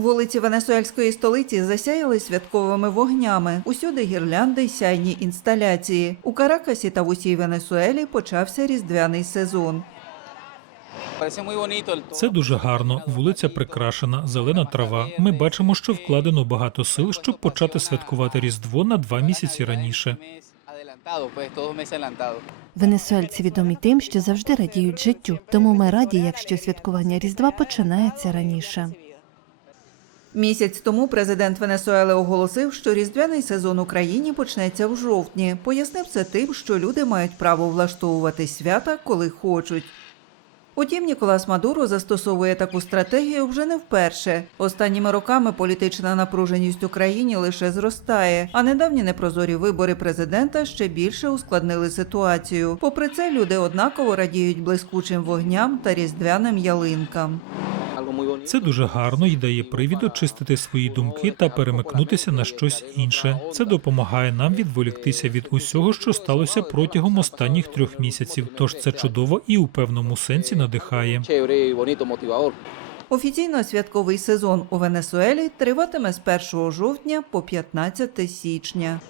Вулиці Венесуельської столиці засяяли святковими вогнями. Усюди гірлянди й сяйні інсталяції. У Каракасі та в усій Венесуелі почався різдвяний сезон. Це дуже гарно. Вулиця прикрашена, зелена трава. Ми бачимо, що вкладено багато сил, щоб почати святкувати Різдво на два місяці раніше. Венесуельці відомі тим, що завжди радіють життю, тому ми раді, якщо святкування Різдва починається раніше. Місяць тому президент Венесуели оголосив, що різдвяний сезон у країні почнеться в жовтні. Пояснив це тим, що люди мають право влаштовувати свята, коли хочуть. Утім, Ніколас Мадуро застосовує таку стратегію вже не вперше. Останніми роками політична напруженість у країні лише зростає, а недавні непрозорі вибори президента ще більше ускладнили ситуацію. Попри це, люди однаково радіють блискучим вогням та різдвяним ялинкам. Це дуже гарно і дає привід очистити свої думки та перемикнутися на щось інше. Це допомагає нам відволіктися від усього, що сталося протягом останніх трьох місяців. Тож це чудово і у певному сенсі надихає. Офіційно святковий сезон у Венесуелі триватиме з 1 жовтня по 15 січня.